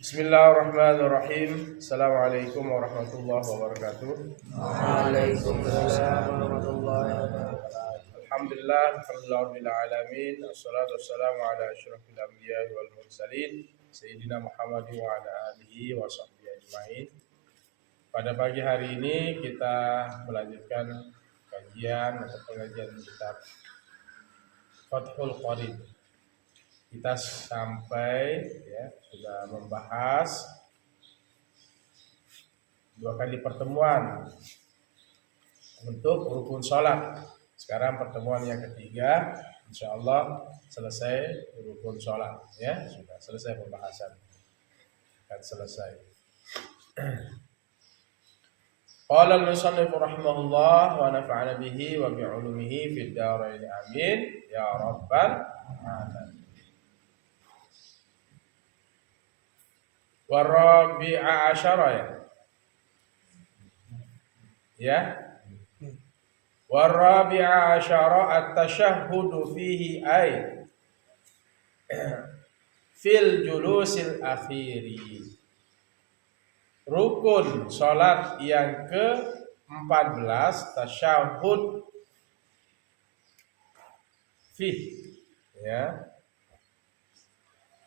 Bismillahirrahmanirrahim. Assalamualaikum warahmatullahi wabarakatuh. Waalaikumsalam warahmatullahi wabarakatuh. Alhamdulillahirabbil alamin. Wassalatu wassalamu ala asyrofil anbiya'i wal mursalin sayyidina Muhammad wa ala alihi wa sahbihi ajmain. Pada pagi hari ini kita melanjutkan kajian atau pengajian kitab Fathul Qorib. Kita sampai sudah membahas 2 kali pertemuan untuk rukun sholat. Sekarang pertemuan yang ketiga, insya Allah selesai rukun sholat. Ya, sudah selesai pembahasan. Akan selesai. Qala al-musannif rahimahullah wa nafa'ana bihi wa bi'ulumihi fid dharain amin ya rabbal alamin. Warabi'a asyara ya. Warabi'a asyara at-tashahhudu fihi ay fil julusil akhiri. Rukun salat yang ke-14 tasyahud fihi ya.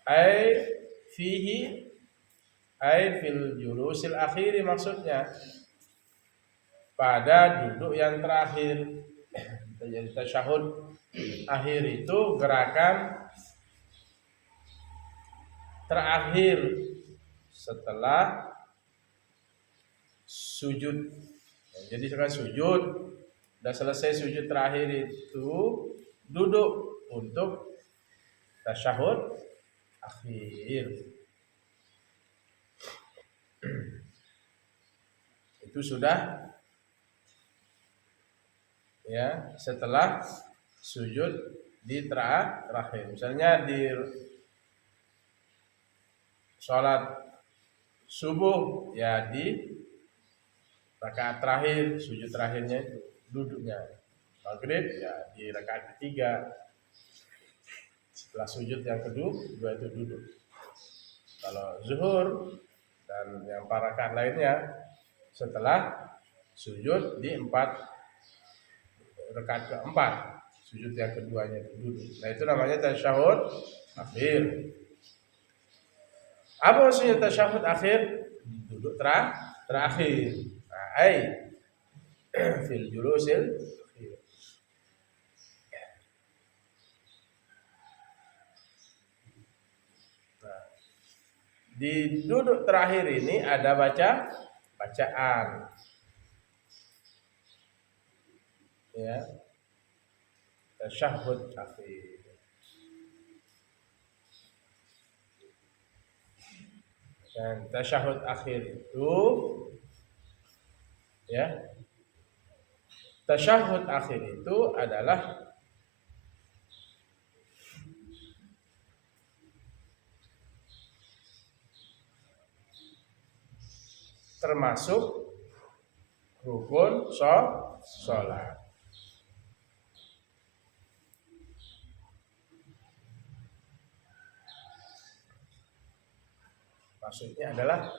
Ay fihi ay fil julusil akhiri, maksudnya pada duduk yang terakhir. Jadi tasyahud akhir itu gerakan terakhir setelah sujud. Jadi setelah sujud, sudah selesai sujud terakhir itu duduk untuk tasyahud akhir. Itu sudah ya setelah sujud di terakhir. Misalnya di sholat subuh ya di rakaat terakhir, sujud terakhirnya itu duduknya. Maghrib ya di rakaat ketiga setelah sujud yang kedua itu duduk. Kalau zuhur dan yang para rakaat lainnya setelah sujud di rakaat keempat, sujud yang keduanya itu duduk. Nah itu namanya tasyahud akhir. Apa maksudnya tasyahud akhir? Duduk terakhir. Nah, ai fil julusil akhir. Nah, di duduk terakhir ini ada bacaan. Ya. Tasyahud akhir. Dan tasyahud akhir itu ya. Tasyahud akhir itu adalah termasuk rukun sholat. Maksudnya adalah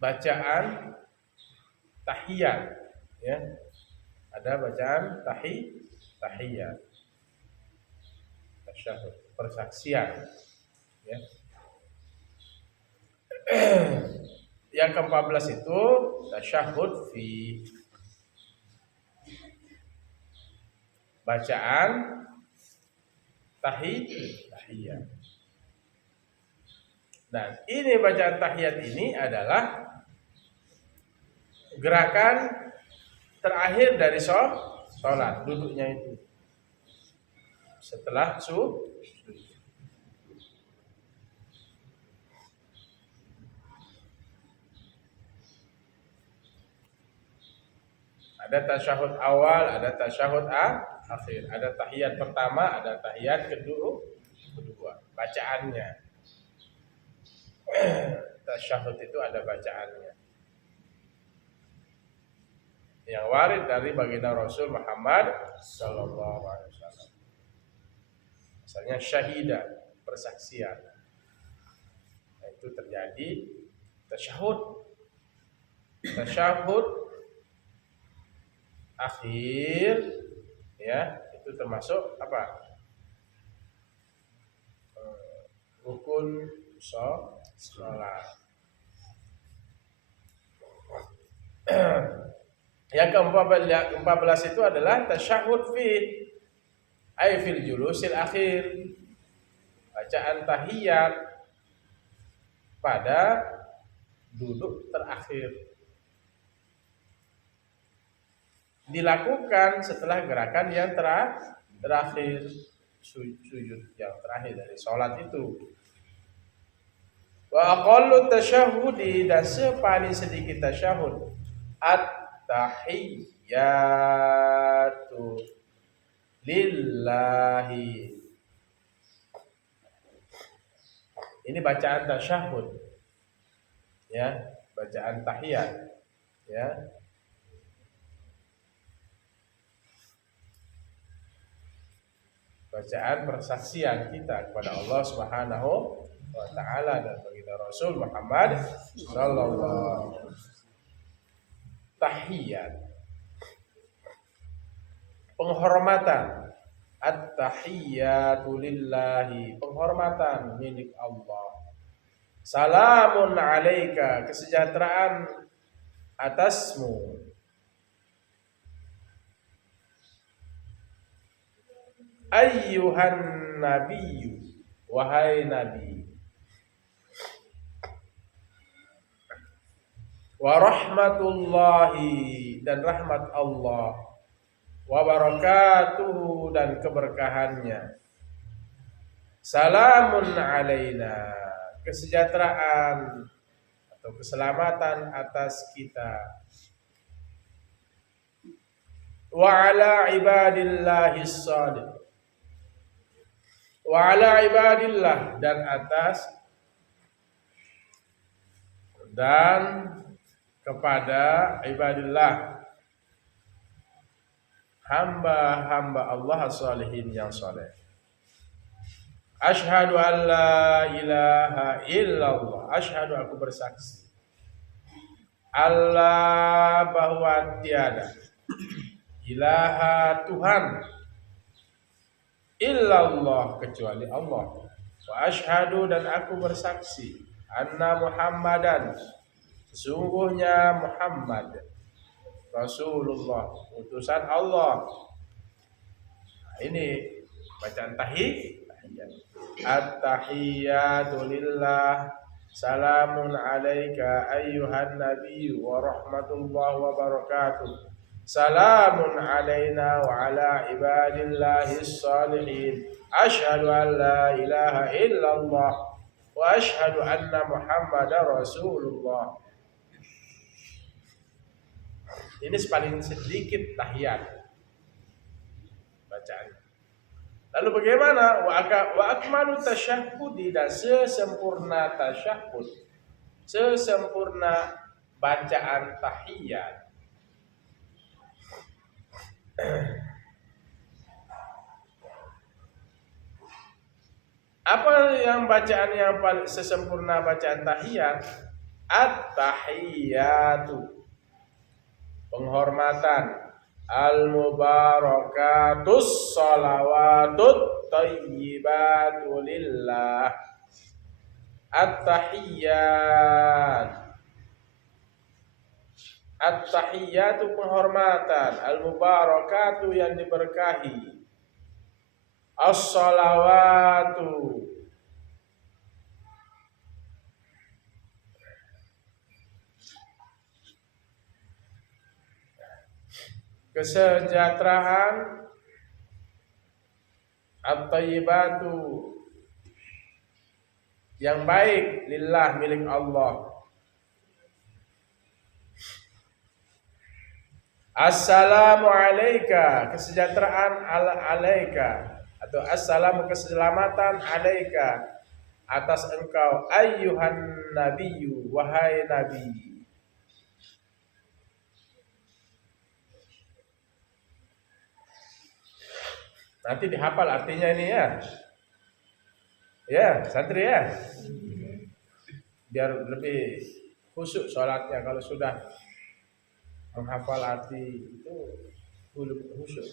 bacaan tahiyat ya. Ada bacaan tahiyat. Tasyahud, persaksian ya. Yang ke-14 itu tasyahud fi, bacaan tahiyat. Nah, ini bacaan tahiyat ini adalah gerakan terakhir dari sholat, duduknya itu setelah sujud. Ada tasyahud awal, ada tasyahud akhir, ada tahiyat pertama, ada tahiyat kedua. Bacaannya tasyahud itu ada bacaannya. Yang warid dari baginda Rasul Muhammad sallallahu Misalnya syahida, persaksian. Nah, itu terjadi tasyahud. Tasyahud akhir, ya, itu termasuk apa? Rukun sholat. Yang ke-14 itu adalah tasyahud fil julusil akhir. Bacaan tahiyat pada duduk terakhir. Dilakukan setelah gerakan yang terakhir, sujud yang terakhir dari sholat itu. Wa aqallu tasyahudi, dan sepaling sedikit tasyahud at-tahiyyatu lillahi. Ini bacaan tasyahud, ya, bacaan tahiyat, ya. Bacaan persaksian kita kepada Allah Subhanahu wa taala dan baginda Rasul Muhammad sallallahu alaihi wasallam. Tahiyat, penghormatan, at-tahiyyatu lillahi, penghormatan milik Allah. Salamun alaika, kesejahteraan atasmu. Ayyuhan nabiyyu, wahai nabi. Wa rahmatullahi, dan rahmat Allah. Wa barakatuhu, dan keberkahannya. Salamun alaina, kesejahteraan atau keselamatan atas kita. Wa ala ibadillahis shalihin, wa ala ibadillah, dan atas dan kepada ibadillah, hamba-hamba Allah as-shalihin yang saleh. Asyhadu an la ilaha illallah, asyhadu, aku bersaksi, Allah, bahwa tiada ilaha Tuhan illallah, kecuali Allah. Wa asyhadu, dan aku bersaksi, anna Muhammadan, sesungguhnya Muhammad Rasulullah, utusan Allah. Nah, ini bacaan tahiyyat. At-tahiyyatu lillah, salamun alaika ayyuhan nabiyyu wa rahmatullahi wa barakatuh. Salamun alaina wa ala ibadillahis shalihin. Asyhadu an la ilaha illallah wa asyhadu anna Muhammadar Rasulullah. Ini paling sedikit tahiyat bacaannya. Lalu bagaimana? Wa akmalu tasyahhudi, dan sesempurna tasyahhud, sesempurna bacaan tahiyat. Apa yang bacaan yang paling sesempurna bacaan tahiyat? At-tahiyyatu, penghormatan, al-mubarakatus shalawatut thayyibatu lillah. At-tahiyyat, at-tahiyyatu, penghormatan, al-mubarakatu, yang diberkahi, as-shalawatu, kesejahteraan, at-thayyibatu, yang baik, lillah, milik Allah. Assalamu alaika, kesejahteraan alaika, atau assalamu, keselamatan alaika, atas engkau, ayyuhan nabiyyu, wahai nabi. Nanti dihafal artinya ini, ya. Ya, santri ya. Biar lebih khusyuk sholatnya kalau sudah menghafal arti itu khusyuk.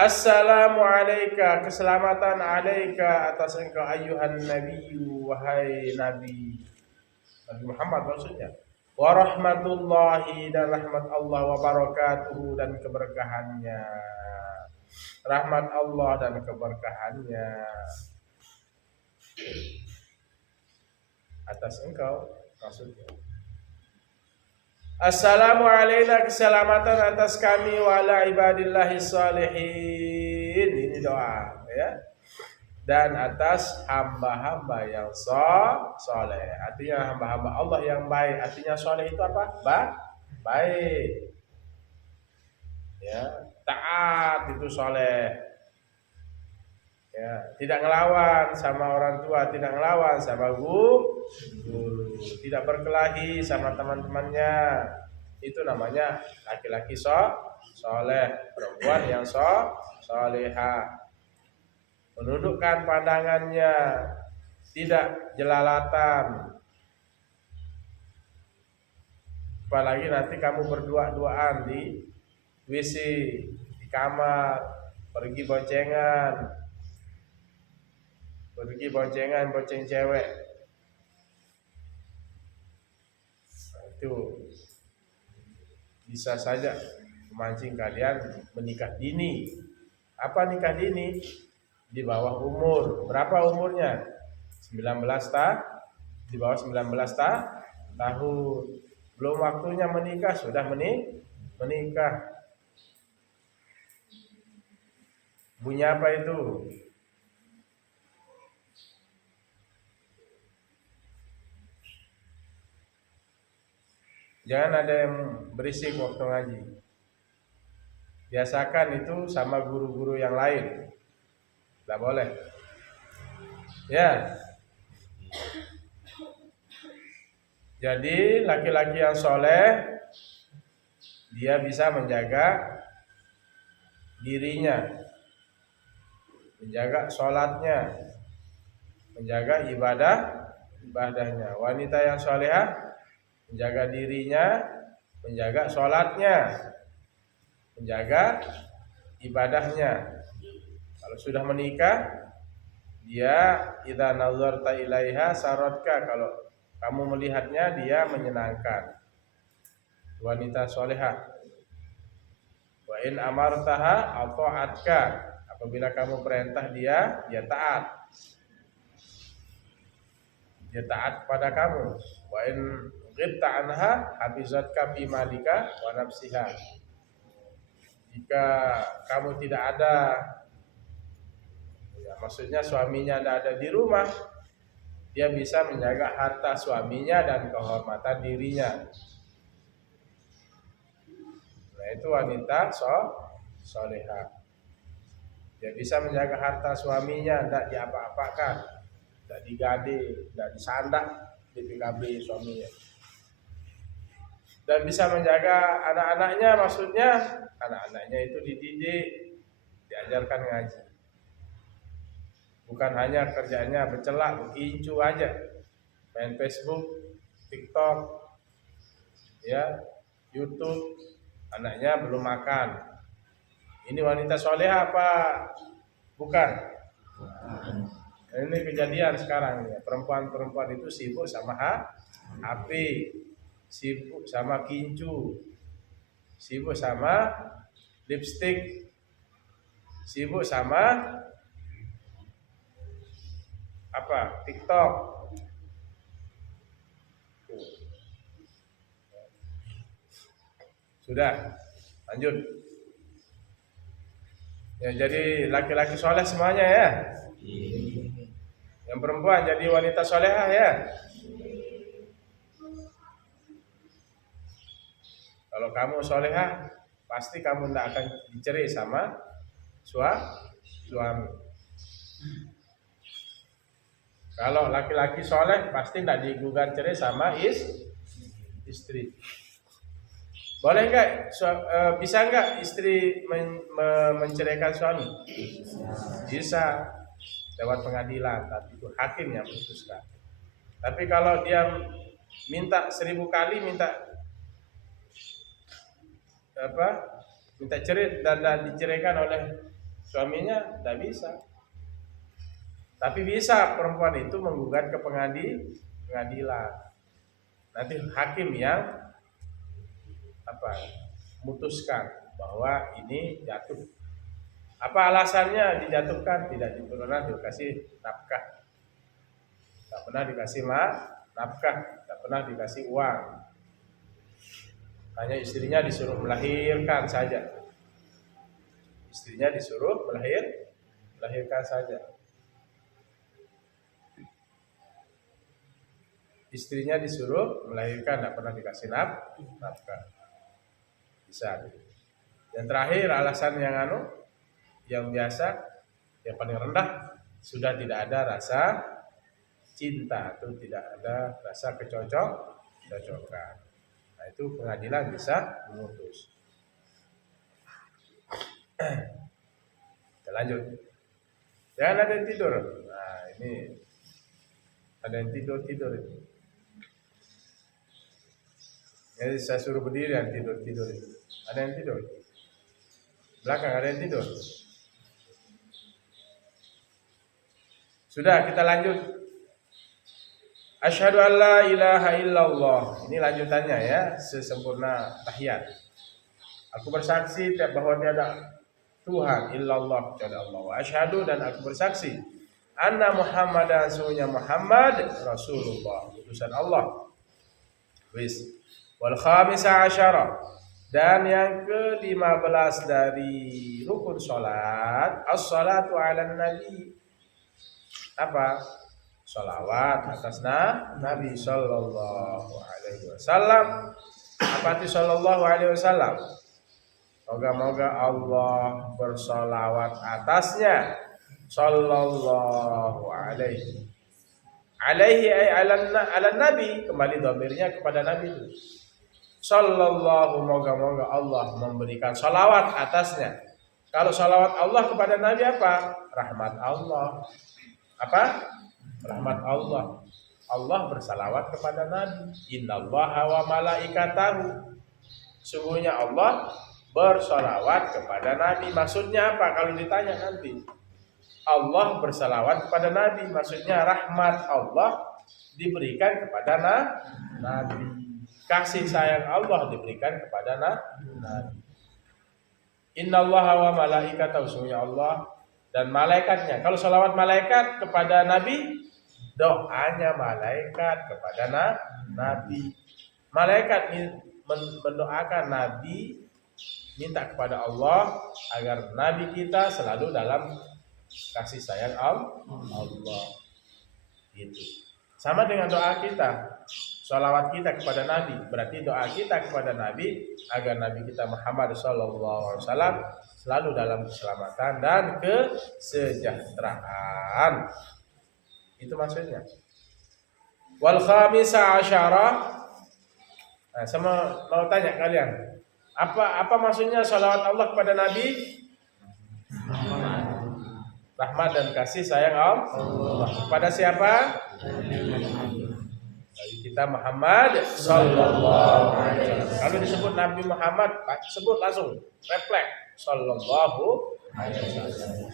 Assalamu alayka, keselamatan alayka atas engkau ayuhan nabiyyu, wahai nabi Muhammad maksudnya. Wa rahmatullahi, dan rahmat Allah, wa barakatuhu, dan keberkahannya. Rahmat Allah dan keberkahannya atas engkau maksudnya. Assalamu alayna, keselamatan atas kami, wa ala ibadillahi salihin. Ini doa ya. Dan atas hamba-hamba yang soleh. Artinya hamba-hamba Allah yang baik. Artinya soleh itu apa? Baik. Ya, taat itu soleh. Ya, tidak ngelawan sama orang tua, tidak ngelawan sama guru, tidak berkelahi sama teman-temannya. Itu namanya laki-laki soleh, perempuan yang soleha. Menundukkan pandangannya, tidak jelalatan. Apalagi nanti kamu berdua-duaan di WC, di kamar, pergi boncengan, bonceng cewek. Nah, itu bisa saja memancing kalian menikah dini. Apa nikah dini? Di bawah umur. Berapa umurnya? 19 tahun. Di bawah 19 tahun. Belum waktunya menikah sudah menikah. Bunyi apa itu? Jangan ada yang berisik waktu ngaji. Biasakan itu sama guru-guru yang lain. Tidak boleh. Ya. Jadi laki-laki yang soleh, dia bisa menjaga dirinya, menjaga sholatnya, menjaga ibadahnya. Wanita yang solehah menjaga dirinya, menjaga sholatnya, menjaga ibadahnya. Kalau sudah menikah, dia idza nazarta ilaiha saratka, kalau kamu melihatnya dia menyenangkan. Wanita solehah. Wa in amartaha ata'atka, apabila kamu perintah dia taat. Dia taat kepada kamu. Wa in ghibta anha habizatka fi malika wa nafsiha. Jika kamu tidak ada, ya, maksudnya suaminya tidak ada di rumah, dia bisa menjaga harta suaminya dan kehormatan dirinya. Nah, itu wanita solehah. Dia bisa menjaga harta suaminya, tidak diapa-apakan, tidak digade, tidak disandak di PKB suaminya. Dan bisa menjaga anak-anaknya, maksudnya anak-anaknya itu dididik, diajarkan ngaji. Bukan hanya kerjanya bercelak, berkincu aja, main Facebook, TikTok, ya, YouTube, anaknya belum makan. Ini wanita solehah apa? Bukan. Ini kejadian sekarang ya. Perempuan-perempuan itu sibuk sama HP, sibuk sama kincu, sibuk sama lipstick, sibuk sama apa? TikTok. Sudah, lanjut. Ya, jadi laki-laki soleh semuanya ya. Yang perempuan jadi wanita solehah ya. Kalau kamu solehah, pasti kamu tidak akan dicerai sama suami. Kalau laki-laki soleh, pasti tidak digugat cerai sama istri. Boleh enggak? Bisa enggak istri menceraikan suami? Bisa. lewat pengadilan, tapi itu hakim yang memutuskan. Tapi kalau dia minta 1000 kali minta cerai dan diceraikan oleh suaminya, tidak bisa. Tapi bisa perempuan itu menggugat ke pengadilan. Nanti hakim yang memutuskan bahwa ini jatuh. Apa alasannya dijatuhkan? Tidak pernah dikasih nafkah, tidak pernah dikasih nafkah, tidak pernah dikasih uang. Hanya istrinya disuruh melahirkan saja. Istrinya disuruh melahirkan saja. Istrinya disuruh melahirkan, tidak pernah dikasih nafkah. Bisa. Yang terakhir alasan yang biasa, yang paling rendah, sudah tidak ada rasa cinta atau tidak ada rasa kecocokan. Nah, itu pengadilan bisa memutus. Kita lanjut. Jangan ada yang tidur. Nah, ini ada yang tidur itu. Jadi saya suruh berdiri yang tidur itu. Ada yang tidur. Belakang ada yang tidur. Sudah, kita lanjut. Asyhadu an la ilaha illallah. Ini lanjutannya ya, sesempurna tahiyat. Aku bersaksi bahwa tiada Tuhan illallah kecuali Allah. Wa asyhadu, dan aku bersaksi anna Muhammadan, sesungguhnya Muhammad Rasulullah, utusan Allah. Wis. Wal khamisa asyara, dan yang ke-15 dari rukun salat, as-salatu 'alan nabi. Apa? Salawat atas Nabi sallallahu alaihi wasallam. Apa itu sallallahu alaihi wasallam? Moga-moga Allah bersalawat atasnya. Sallallahu alaihi. Alaihi ay ala nabi, kembali dhamirnya kepada Nabi itu. Sallallahu, moga-moga Allah memberikan salawat atasnya. Kalau salawat Allah kepada Nabi apa? Rahmat Allah. Apa? Rahmat Allah. Allah bersalawat kepada Nabi. Innallaha wa malaikatahu. Sungguhnya Allah bersalawat kepada Nabi. Maksudnya apa? Kalau ditanya nanti, Allah bersalawat kepada Nabi, maksudnya rahmat Allah diberikan kepada Nabi. Kasih sayang Allah diberikan kepada Nabi. Innallaha wa malaikatahu, sungguhnya Allah dan malaikatnya. Kalau salawat malaikat kepada Nabi, doanya malaikat kepada Nabi. Malaikat mendoakan Nabi, minta kepada Allah agar Nabi kita selalu dalam kasih sayang Allah. Gitu. Sama dengan doa kita, salawat kita kepada Nabi, berarti doa kita kepada Nabi agar Nabi kita Muhammad SAW selalu dalam keselamatan dan kesejahteraan. Itu maksudnya. Wal khamisa asyara. Nah, sama mau tanya kalian, apa maksudnya salawat Allah kepada Nabi? Rahmat dan kasih sayang Allah. Kepada siapa? Bagi kita Muhammad sallallahu alaihi wasallam. Kalau disebut Nabi Muhammad, sebut langsung, refleks sallallahu alaihi wasallam.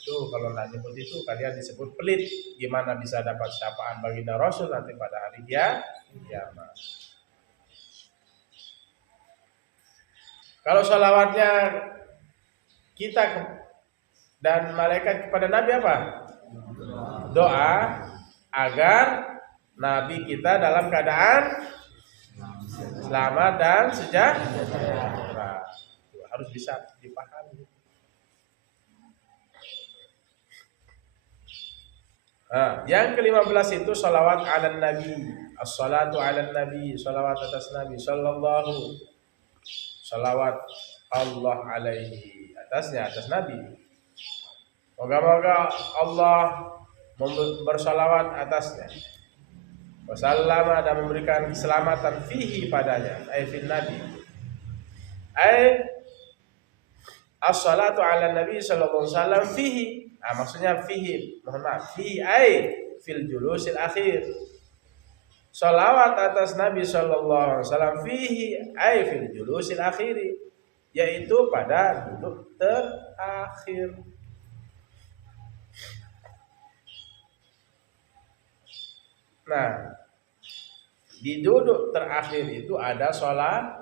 Itu kalau nggak nyebut itu kalian disebut pelit. Gimana bisa dapat syafaat baginda Rasul nanti pada hari kiamat? Kalau salawatnya kita dan malaikat kepada Nabi apa? Doa agar Nabi kita dalam keadaan selamat dan sejahtera. Harus bisa dipahami. Nah, yang ke-15 itu salawat ala Nabi. As-salatu ala Nabi, salawat atas Nabi sallallahu. Salawat Allah alaihi, atasnya, atas Nabi. Moga-moga Allah bersalawat atasnya. Wasallama, dan memberikan keselamatan fihi padanya, ay fil nabi. Ay as-salatu ala nabi sallallahu alaihi wasallam fihi. Maksudnya fihi, mohon maaf, fihi ai fil julusil akhir. Salawat atas Nabi sallallahu alaihi wasallam fihi ai fil julusil akhir, yaitu pada duduk terakhir. Nah, di duduk terakhir itu ada salawat.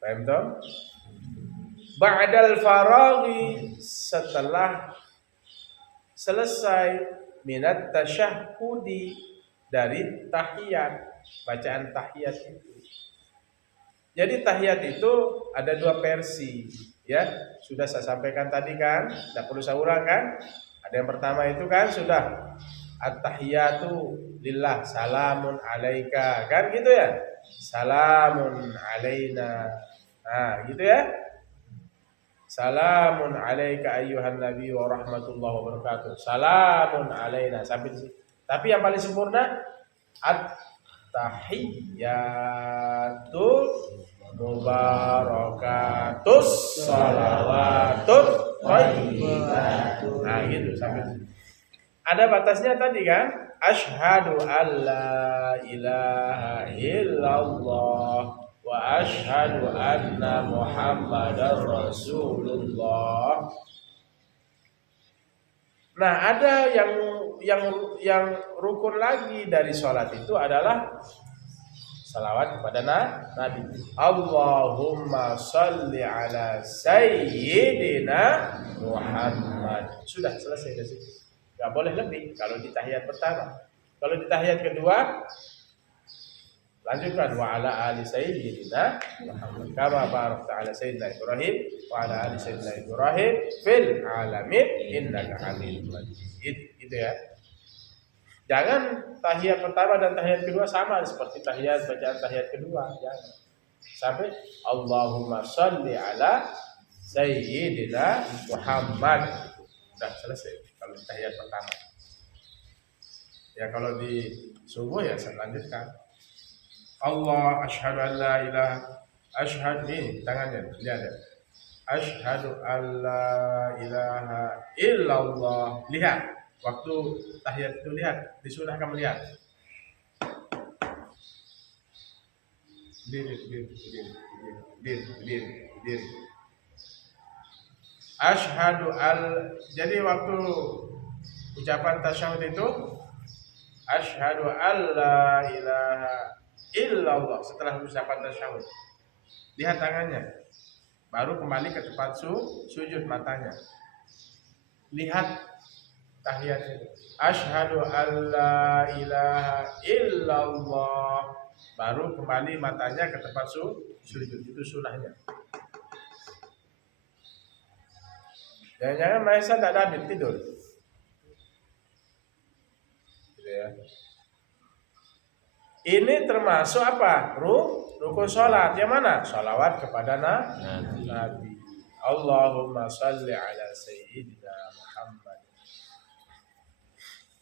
Paham toh? Ba'dal faraghi, setelah selesai, minat tasyahhudi, dari tahiyat, bacaan tahiyat itu. Jadi tahiyat itu ada dua versi, ya. Sudah saya sampaikan tadi kan, tidak perlu saya ulang kan? Ada yang pertama itu kan sudah at-tahiyatu lillah, salamun alaika, kan gitu ya. Salamun alaina. Nah, gitu ya. Salamun alaika ayyuhan nabi wa rahmatullahi wa barakatuh. Salamun alaina sampai di situ. Tapi yang paling sempurna at-tahiyatu mubarakatus salawatut thayyibatu. Nah, gitu sampai situ. Ada batasnya tadi kan? Asyhadu alla ilaha illallah wa asyhadu anna Muhammadar Rasulullah. Nah, ada yang rukun lagi dari sholat itu adalah salawat kepada Nabi. Allahumma sholli ala sayyidina Muhammad. Sudah selesai dari situ. Gak boleh lebih kalau di tahiyat pertama. Kalau di tahiyat kedua, lanjutkan wa ala ali sayyidina Muhammad kama barakta ala sayyidina Ibrahim wa ala ali sayyidina Ibrahim fil alamin innaka Hamidum Majid. Gitu ya. Jangan tahiyat pertama dan tahiyat kedua sama seperti tahiyat bacaan tahiyat kedua, jangan. Sampai Allahumma sholli ala sayyidina Muhammad. Sudah selesai kalau di tahiyat pertama. Ya kalau di subuh ya saya lanjutkan. Allah asyhadu an la ilaha, asyhadu, ini tangannya lihat ya. Asyhadu an la ilaha illallah. Lihat waktu tahiyat itu, lihat disunahkan melihat. Dir. Asyhadu jadi waktu ucapan tasyahud itu asyhadu alla ilaha illallah, setelah ucapan tasyahud. Lihat tangannya. Baru kembali ke tempat sujud matanya. Lihat tahiyat itu. Asyhadu alla ilaha illallah. Baru kembali matanya ke tempat sujud. Itu sunahnya. Jangan-jangan Maisa tidak ada habis tidur. Gitu ya. Ini termasuk apa? Rukun sholat. Yang mana? Sholawat kepada Nabi. Allahumma salli ala sayyidina Muhammad.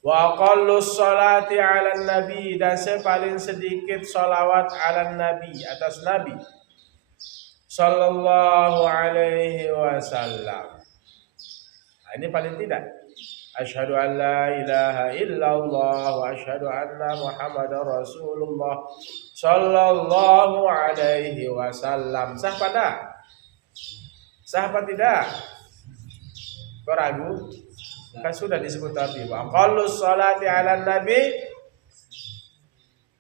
Wa aqallus sholati ala nabi, dan sepaling sedikit sholawat ala nabi, atas Nabi sallallahu alaihi wasallam. Nah, ini paling tidak. Asyhadu an la ilaha illallah wa asyhadu anna Muhammadar Rasulullah sallallahu alaihi wasallam. Sah pada? Sah apa tidak? Kau ragu? Kan sudah disebut tadi. Wa aqallus salati 'alan nabi,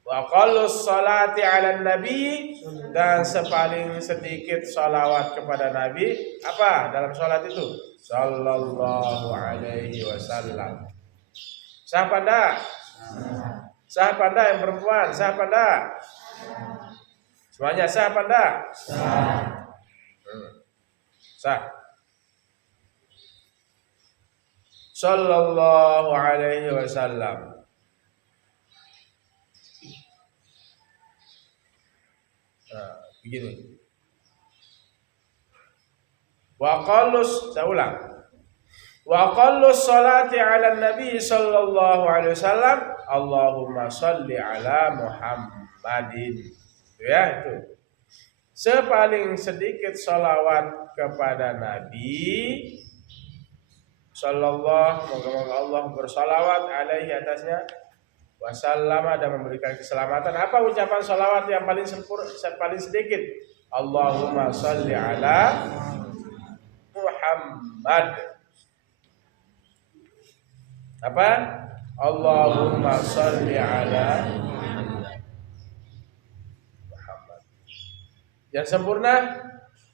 wa aqallus salati 'alan nabi, dan sepaling sedikit salawat kepada Nabi. Apa dalam salat itu? Sallallahu alaihi wasallam. Sah pada? Sah pada yang perempuan? Sah pada? Semuanya sah pada? Sah. Sallallahu alaihi wasallam. Nah, begini. Wa qallus, saya ulang. Wa qallus salati ala nabi sallallahu alaihi wasallam, Allahumma sholli ala Muhammadin. Itu ya, itu. sepaling sedikit salawat kepada Nabi sallallahu, moga-moga Allah bersalawat alaihi atasnya, wasallama, dan memberikan keselamatan. Apa ucapan salawat yang paling sempurna, paling sedikit? Allahumma salli ala Muhammad. Apa? Allahumma salli ala Muhammad. Yang sempurna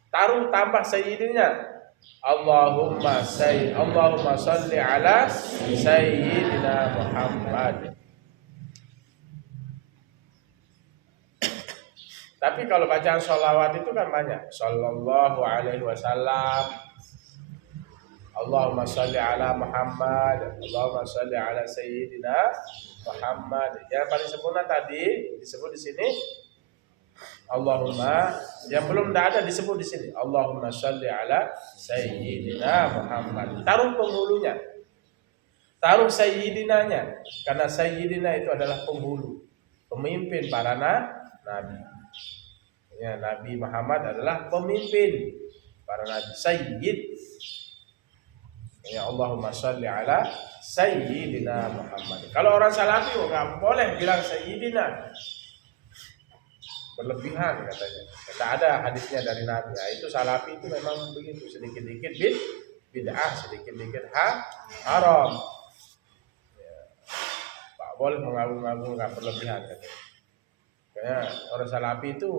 taruh tambah sayyidina. Allahumma salli ala sayyidina Muhammad. Tapi kalau bacaan sholawat itu kan banyak. Sallallahu alaihi wasallam, Allahumma salli ala Muhammad, Allahumma salli ala sayyidina Muhammad. Yang paling sempurna tadi disebut di sini Allahumma, yang belum ada disebut di sini Allahumma salli ala sayyidina Muhammad. Taruh penghulunya, taruh sayyidinanya, karena sayyidina itu adalah penghulu, pemimpin para nabi. Ya, Nabi Muhammad adalah pemimpin para nabi, sayyid. Ya, Allahumma salli ala sayyidina Muhammad. Kalau orang salafi nggak boleh bilang sayyidina, berlebihan katanya. Tidak ada hadisnya dari Nabi. Nah, itu salafi itu memang begitu, sedikit-dikit bid'ah, sedikit-dikit haram. Ya, Pak boleh mengagung-agung, nggak berlebihan katanya. Kayak orang salafi itu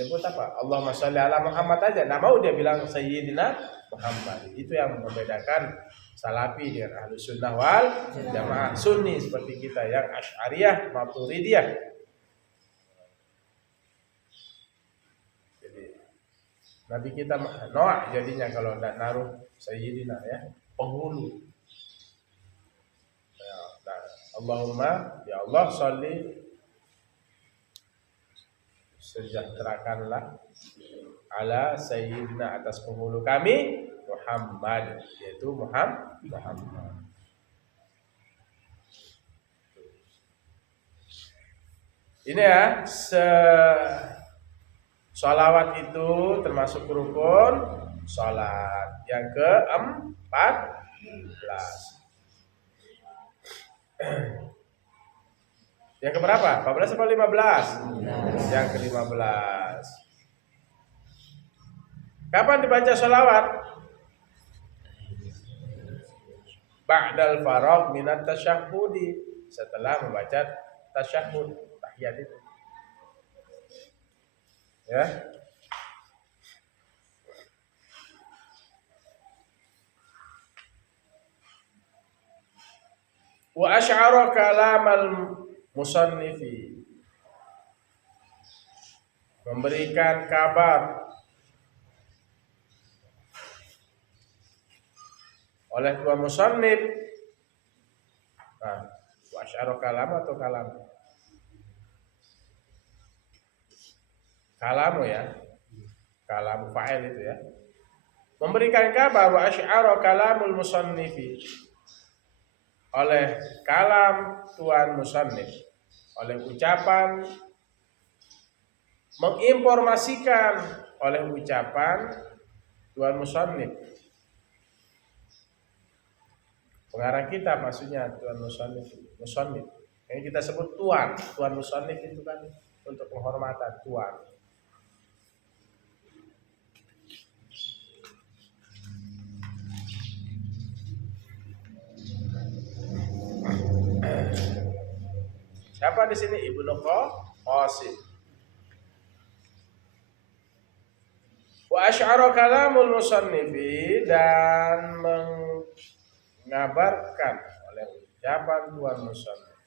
nyebut apa? Allahumma sholli ala Muhammad aja, nggak mau dia bilang sayyidina Muhammad. Itu yang membedakan salafi dengan ahlus sunnah wal jamaah. Sunni seperti kita yang asy'ariyah, maturidiyah. Nabi kita Noah jadinya kalau tidak naruh sayyidina, ya, penghulu. Ya, nah, Allahumma, ya Allah, sholli, sejahterakanlah ala sayyidina, atas penghulu kami Muhammad, yaitu Muhammad. Ini ya, sholawat itu termasuk rukun sholat yang ke-14. Yang keberapa? 14 atau 15? Yang ke-15. Kapan dibaca sholawat? Ba'dal faragh minat tasyahhudi, setelah membaca tasyahhud, tahiyat itu. Ya. Wa asy'ara kalamal musannifi, memberikan kabar oleh dua musannif. Nah, wa asy'ara kalam atau kalam? Kalamu ya, kalam fa'il itu ya. Memberikan kabar wa asy'ara kalamul musannifi, oleh kalam tuan musannif, oleh ucapan, menginformasikan oleh ucapan tuan musannif. Pengarang kitab maksudnya tuan musannif. Yang kita sebut tuan musannif itu kan untuk penghormatan tuan. Siapa di sini? Ibnu Qasim. Wa asy'ara kalamul musannifi, dan mengabarkan oleh ucapan tuan musannif,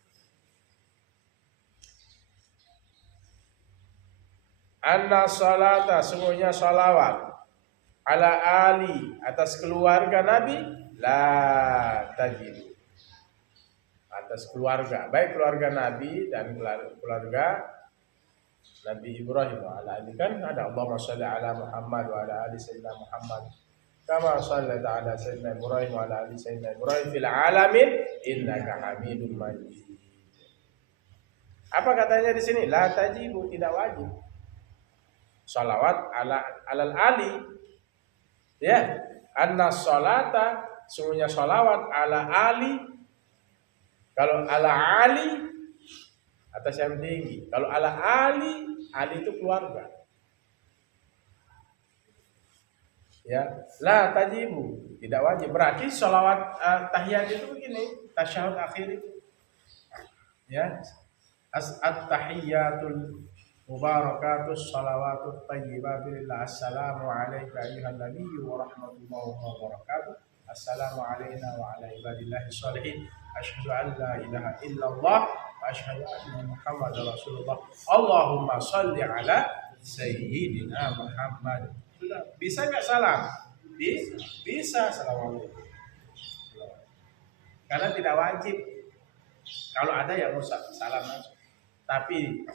anna salata, sungguhnya salawat, ala ali, atas keluarga Nabi, la tajib, atas keluarga, baik keluarga Nabi dan keluarga Nabi Ibrahim wa ala ali, kan ada Allahumma sholli ala Muhammad wa ala ali sayyidina Muhammad kama shallaita ala sayyidina Ibrahim wa ala ali sayyidina Ibrahim fil alamin innaka Hamidum Majid. Apa katanya di sini? La tajibu, tidak wajib. salawat alal ali. Ya, anna sholata, sungguhnya salawat ala ali. Kalau ala ali atas yang tinggi. Kalau ala ali itu keluarga. Ya, la tajibu, tidak wajib. Berarti salawat tahiyat itu begini, tasyahud akhir itu. Ya, at-tahiyyatul mubarakatus salawatut thayyibatu lillah. Assalamu alayka ayyuhan nabiyyu wa rahmatullahi wa barakatuh. Assalamu alayna wa ala ibadillahi sholihin. Asyhadu an la ilaha illallah wa asyhadu anna Muhammadar Rasulullah. Allahumma shalli ala sayyidina Muhammad. Sudah, bisa enggak salam? Bisa. Assalamualaikum. Karena tidak wajib. Kalau ada yang usah salam langsung. Tapi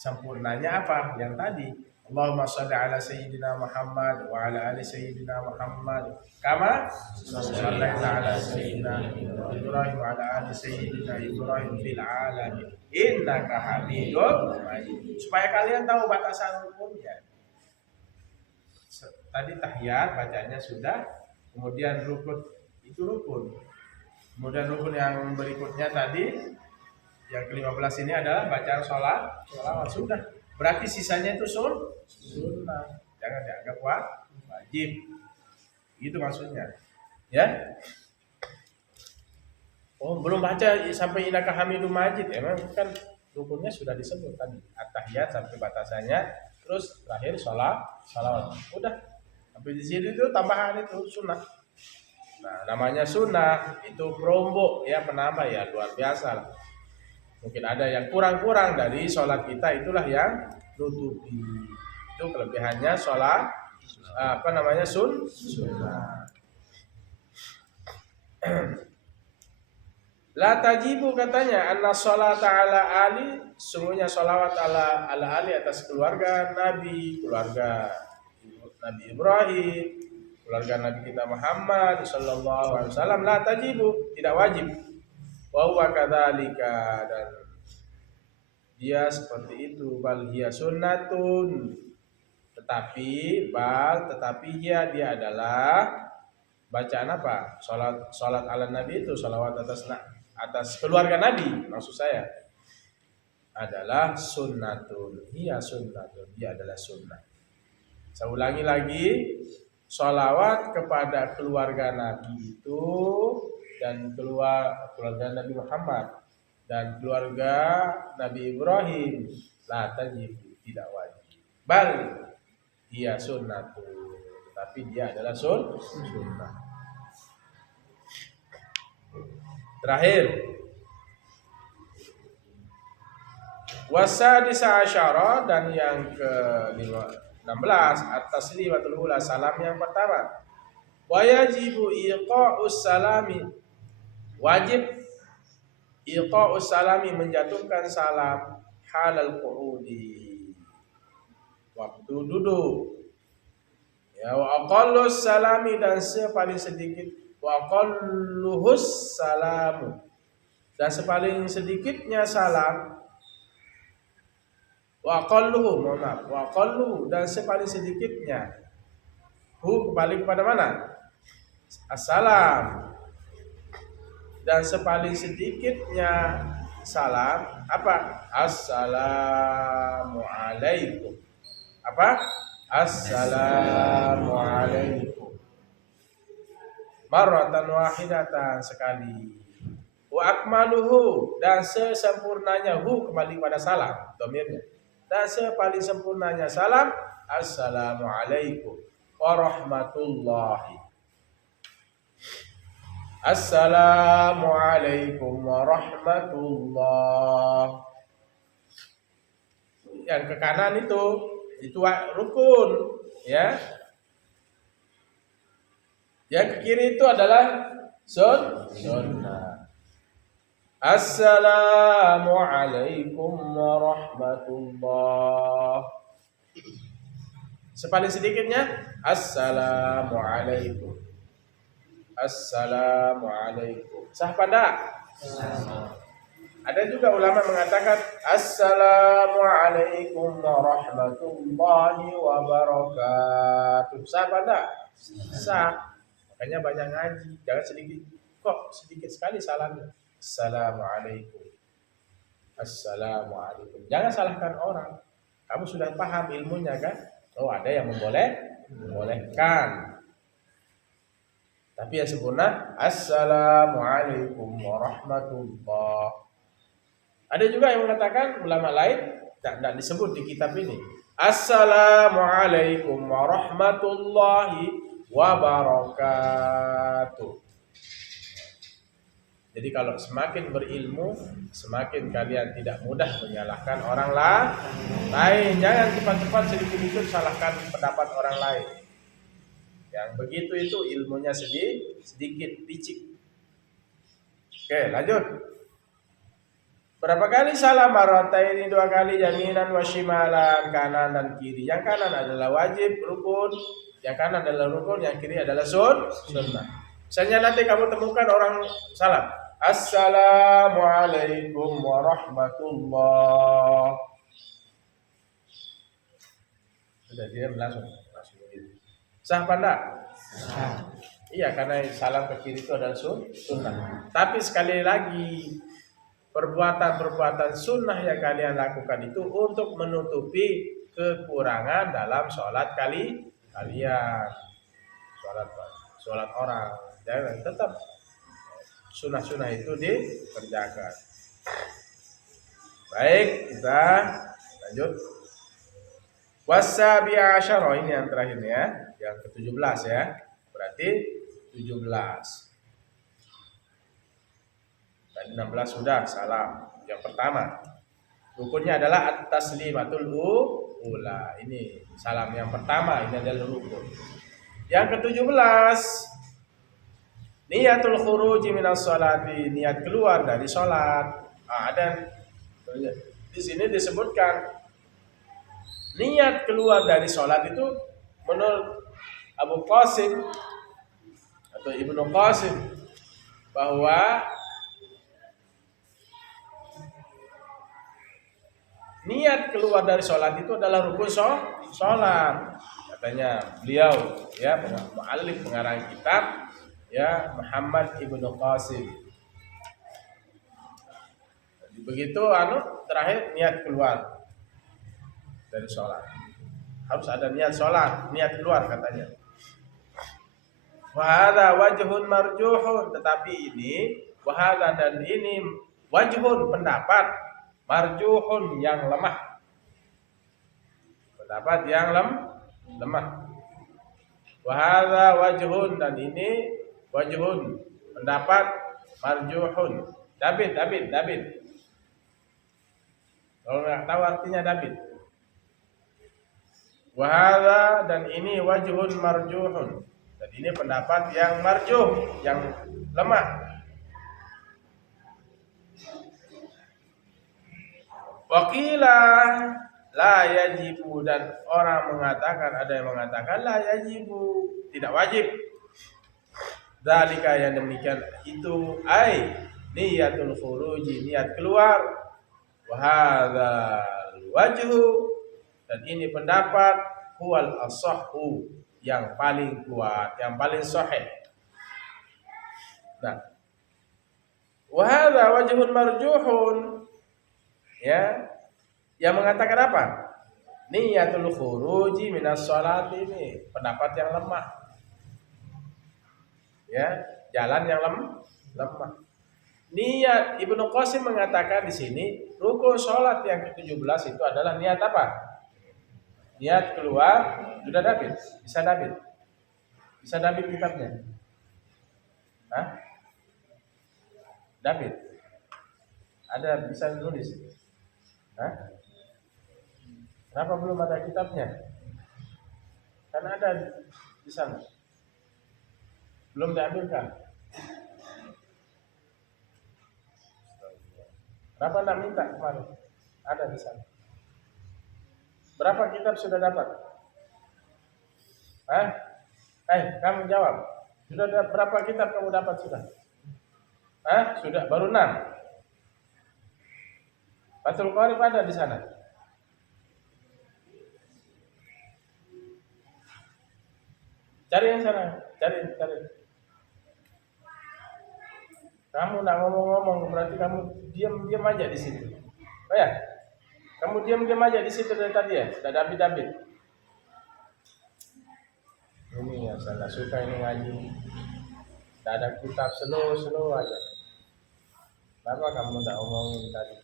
sempurnanya apa? Yang tadi, Allahumma shalli ala sayyidina Muhammad wa ala ali sayyidina Muhammad kama shallaita ala sayyidina Ibrahim wa ala ali sayyidina Ibrahim fil alamin innaka Hamidum Majid. Supaya kalian tahu batasan rukunnya. Tadi tahiyat bacanya sudah, kemudian rukun itu rukun. Kemudian rukun yang berikutnya tadi yang ke-15 ini adalah bacaan sholawat sudah. Berarti sisanya itu sunnah. Jangan dianggap wajib. Gitu maksudnya. Ya. Oh, belum baca sampai innaka Hamidum Majid. Emang kan rukunnya sudah disebut tadi. At-tahiyat sampai batasannya, terus terakhir sholawat. Udah. Sampai di sini itu tambahan itu sunnah. Nah, namanya sunnah itu promo ya, penambah ya, luar biasa lah. Mungkin ada yang kurang-kurang dari sholat kita, itulah yang nutupi. Itu kelebihannya sholat sunnah. La tajibu katanya anna sholata ala ali, sungguhnya sholawat ala ali atas keluarga Nabi Ibrahim, keluarga Nabi kita Muhammad sallallahu alaihi wasallam, la tajibu, tidak wajib. Wa huwa kadzalika, dan dia seperti itu, bal hiya sunnatun, tetapi dia adalah bacaan apa? Salat ala Nabi itu salawat atas keluarga Nabi, maksud saya adalah sunnatun. Hiya sunnatun, dia adalah sunnah. Saya ulangi lagi, salawat kepada keluarga Nabi itu dan keluarga Nabi Muhammad dan keluarga Nabi Ibrahim, la tajib, tidak wajib. Bal hiya sunnatun, tapi dia adalah sunnah. Terakhir, wasadisa asyara, dan yang ke-16 at-taslimatul ula, salam yang pertama. Wa yajibu iqa'us salami, wajib iqa'us salami, menjatuhkan salam halal qu'udi, waktu duduk. Ya, wa aqallus salami, dan sepaling sedikit, wa aqalluhus salamu, dan sepaling sedikitnya salam, wa aqalluhu, wa aqalluhu, dan sepaling sedikitnya, hu kembali kepada mana? Assalam. Dan sepaling sedikitnya salam apa? Assalamu alaikum. Apa? Assalamu alaikum. Marratan wahidatan, sekali. Wa akmaluhu, dan sesempurnanya, hu kembali pada salam, domirnya. Dan sepaling sempurnanya salam, assalamu alaikum warahmatullahi. Assalamu alaikum warahmatullahi. Yang ke kanan itu rukun, ya. Yang ke kiri itu adalah sunnah. Assalamu alaikum warahmatullahi. Sepaling sedikitnya assalamu alaikum. Assalamu alaikum. Sah pada? Ada juga ulama mengatakan Assalamualaikum warahmatullahi wabarakatuh. Sah apa enggak? Sah. Makanya banyak ngaji. Jangan sedikit. Kok sedikit sekali salahnya. Assalamualaikum. Assalamualaikum. Jangan salahkan orang. Kamu sudah paham ilmunya kan? Oh, ada yang membolehkan. Tapi yang sempurna Assalamualaikum warahmatullahi. Ada juga yang mengatakan ulama lain tidak disebut di kitab ini. Assalamualaikum warahmatullahi wabarakatuh. Jadi kalau semakin berilmu, semakin kalian tidak mudah menyalahkan orang lain. Jangan cepat-cepat sedikit-sedikit salahkan pendapat orang lain. Yang begitu itu ilmunya sedikit picik. Oke, lanjut. Berapa kali salam marrataini? 2 kali, yaminan wa shimalan, kanan dan kiri. Yang kanan adalah wajib, rukun. Yang kanan adalah rukun, yang kiri adalah sunnah. Misalnya nanti kamu temukan orang salam, Assalamualaikum warahmatullahi. Sudah dia langsung gitu. Sah apa enggak? Sah. Iya, karena salam ke kiri itu adalah sunnah. Tapi sekali lagi, perbuatan-perbuatan sunnah yang kalian lakukan itu untuk menutupi kekurangan dalam sholat kalian, sholat orang. Jangan, tetap sunnah-sunnah itu dikerjakan. Baik, kita lanjut. Wasabi'a asyara, ini yang terakhir ya, yang ke-17 ya. Berarti 17. Tadi 16 sudah salam. Yang pertama, rukunnya adalah at-taslimatul ula. Ini salam yang pertama, ini adalah rukun. Yang ke-17, niyatul khuruji minas sholati, niat keluar dari sholat. Dan di sini disebutkan niat keluar dari sholat itu menurut Abu Qasim atau Ibnu Qasim bahwa niat keluar dari sholat itu adalah rukun sholat. Katanya beliau ya, mu'allif pengarang kitab ya, Muhammad Ibnu Qasim. Begitu terakhir niat keluar dari sholat. Harus ada niat sholat, niat keluar katanya. Wahada wajhun marjuhun, tetapi ini wahada dan ini wajhun, pendapat marjuhun yang lemah. Pendapat yang lemah. Wahada wajhun, dan ini wajhun, pendapat marjuhun. David. Kalau nggak tahu artinya David. Wahada, dan ini wajhun marjuhun, dan ini pendapat yang marjuh, yang lemah. Waqila la yajibu, dan orang mengatakan, ada yang mengatakan la yajibu, tidak wajib. Dzalika, yang demikian itu ai niyatul khuruji, niat keluar. Wa hadzal wajhu, dan ini pendapat huwal ashahhu, yang paling kuat, yang paling sahih. Nah, wa hadza wajhun marjuhun, ya, yang mengatakan apa? Niyatul khuruji minas shalat, ini pendapat yang lemah. Ya, jalan yang lemah. Niat Ibnu Qasim mengatakan di sini rukun salat yang ke-17 itu adalah niat apa? Niat keluar. Sudah David? Bisa David? Bisa David kitabnya? Hah? David? Ada bisa nulis? Hah? Kenapa belum ada kitabnya? Kan ada di sana. Belum diambilkan. Kenapa enggak minta kemarin? Ada di sana. Berapa kitab sudah dapat? Hah? Kamu jawab. Sudah berapa kitab kamu dapat sudah? Hah? Sudah, baru 6. Fathul Qorib ada di sana. Cari yang sana, cari. Kamu nggak ngomong-ngomong, berarti kamu diam aja di situ. Oh ya, kamu diam aja di situ dari tadi ya, udah David. Ini yang saya nggak suka ini ngaji. Tidak ada kitab slow aja. Kenapa kamu nggak ngomongin tadi?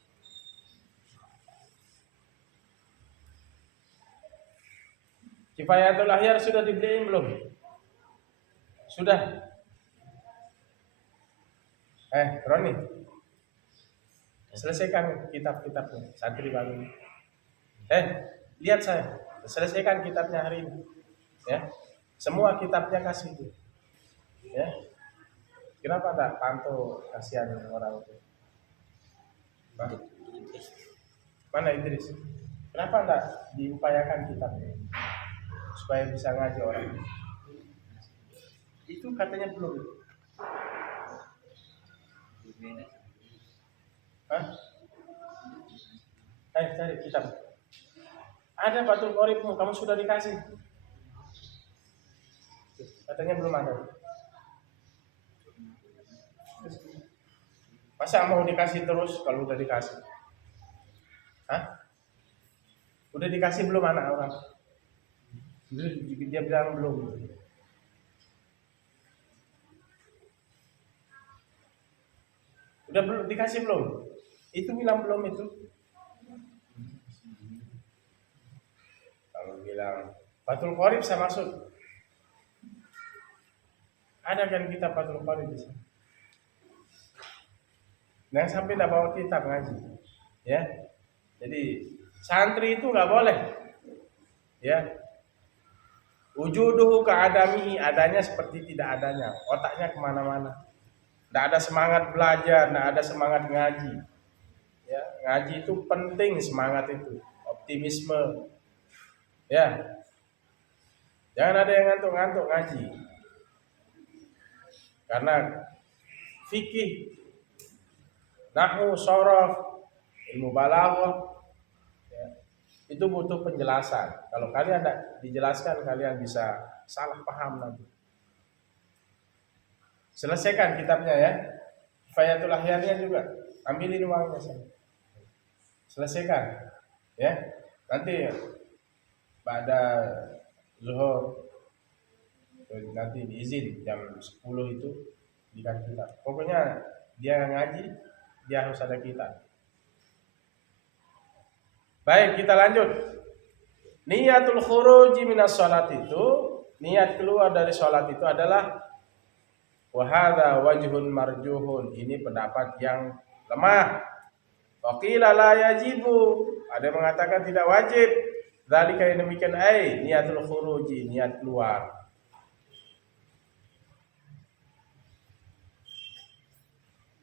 Kifayatul Ahyar sudah dibeliin belum? Sudah. Roni, selesaikan kitab-kitabnya. Santri baru. Lihat saya, selesaikan kitabnya hari ini. Ya, semua kitabnya kasih itu. Ya, kenapa tak pantau kasihan orang itu? Mana Idris? Kenapa enggak diupayakan kitabnya supaya bisa ngaji orang? Itu katanya belum. Hah? Cari kitab. Ada Fathul Qoribmu, kamu sudah dikasih. Katanya belum ada. Masa mau dikasih terus kalau udah dikasih? Hah? Udah dikasih belum anak orang? Dia bilang belum. Udah belum dikasih belum? Itu bilang belum itu. Kalau bilang Fathul Qorib saya maksud. Ada kan kitab Fathul Qorib di sana. Jangan sampai tidak bawa kitab ngaji. Ya. Jadi santri itu nggak boleh. Ya. Wujuduhu ka'adamihi, adanya seperti tidak adanya. Otaknya kemana-mana. Tidak ada semangat belajar, tidak ada semangat ngaji. Ya, ngaji itu penting semangat itu, optimisme. Ya, jangan ada yang ngantuk-ngantuk ngaji. Karena fikih, nahwu, shorof, ilmu balaghah, ya, itu butuh penjelasan. Kalau kalian tidak dijelaskan, kalian bisa salah paham nanti. Selesaikan kitabnya ya. Kifayatul Ahyarnya juga. Ambilin uangnya sana. Selesaikan. Ya. Nanti pada zuhur nanti diizin jam 10 itu dikasih kitab. Pokoknya dia ngaji, dia harus ada kitab. Baik, kita lanjut. Niyatul khuruji minas shalat itu, niat keluar dari sholat itu adalah wahada wajhun marjuhun, ini pendapat yang lemah. Waqila la yajibu, ada yang mengatakan tidak wajib. Dzalika yang demikian niatul khuruji, niat keluar.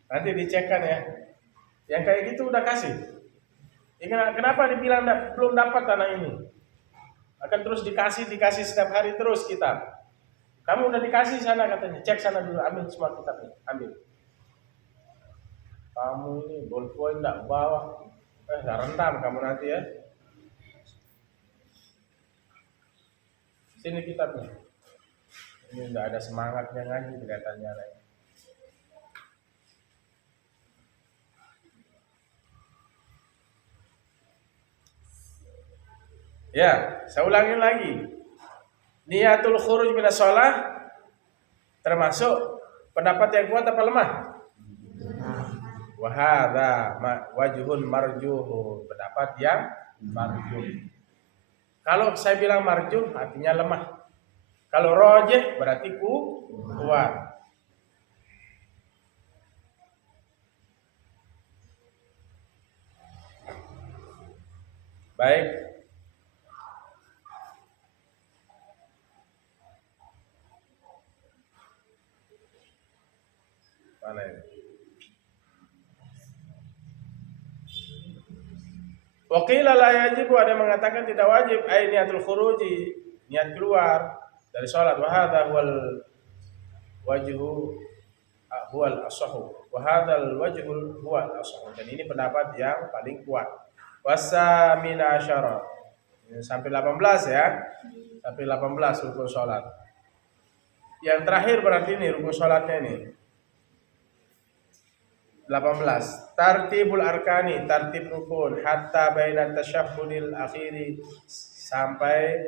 Nanti dicekkan ya. Yang kayak gitu udah kasih. Kenapa dibilang belum dapat tanah ini? Akan terus dikasih setiap hari terus kitab. Kamu udah dikasih sana katanya, cek sana dulu, ambil semua kitabnya, ambil. Kamu ini ballpoint enggak bawa, enggak rendam kamu nanti ya. Sini kitabnya. Ini enggak ada semangatnya ngaji kelihatannya lagi. Ya, saya ulangin lagi. Niatul khuruj minas shalah termasuk pendapat yang kuat apa lemah? Wa hadza wajhun marjuh, pendapat yang marjuh. Kalau saya bilang marjuh artinya lemah. Kalau rajih berarti kuat. Baik. Mana ini? Waqila la yajibu, ada yang mengatakan tidak wajib, niatul khuruji, niat keluar dari sholat. Wa hadza huwal wajhu huwal ashahu, Wa hadzal wajhul huwa al-ashah. Dan ini pendapat yang paling kuat. Wasamina asyara. Sampai 18 ya. Sampai 18 rukun salat. Yang terakhir berarti ini rukun salatnya ini. 18. Tartibul arkani, tartib rukun hatta baina tasyahhudil akhiri, sampai